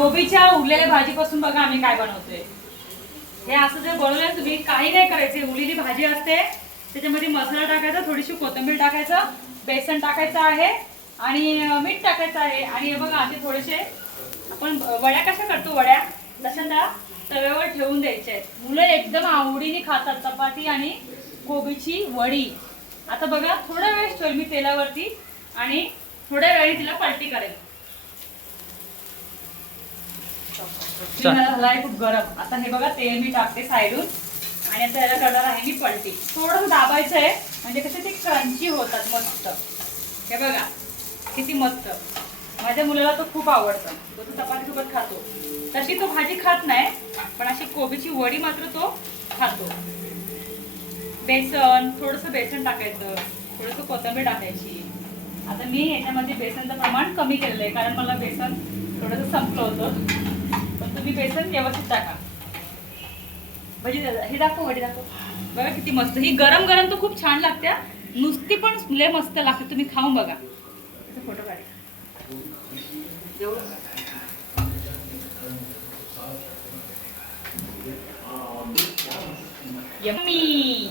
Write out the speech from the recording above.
कोबीच्या उरलेल्या भाजीपासून बघा आम्ही काय बनवतोय. हे असं जर बनवलं तुम्ही काही नाही करायचे. उरलेली भाजी असते. त्याच्यामध्ये मसाला टाकायचा थोडीशी कोथिंबीर टाकायचं बेसन टाकायचं आहे आणि मीठ टाकायचं आहे. आणि हे बघा असे थोडेसे आपण वड्या कशा करतो वड्या? तशा तव्यावर ठेवून द्यायच्या आहेत. मुलं एकदम आवडीने खातात चपाती आणि कोबीची वडी. आता बघा थोडा वेळ ठेवेल मी तेलावरती आणि थोड्या वेळी तिला पलटी करेल. चा- झालाय खूप गरम. आता हे बघा तेल मी टाकते साईडून. आणि आता याला करणार आहे मी पलटी. थोडं दाबायचं आहे. म्हणजे कसं ते क्रंची होतात मस्त. हे बघा किती मस्त. माझ्या मुलाला तो खूप आवडतं. तो तो चपाती सोबत खातो. तशी तो भाजी खात नाही पण अशी कोबीची वडी मात्र तो खातो. बेसन थोडंसं बेसन टाकायचं. थोडंसं कोथिंबीर टाकायची. आता मी याच्यामध्ये बेसनचं प्रमाण कमी केलेलं आहे कारण मला बेसन थोडंसं संपलं होतं. पण तुम्ही बेसन व्यवस्थित टाका. भजी हे दाखव भजी दाखव. बघा किती मस्त. ही गरम गरम तर खूप छान लागते. नुसती पण लय मस्त लागते. तुम्ही खाऊन बघा. फोटो काढ. यम्मी.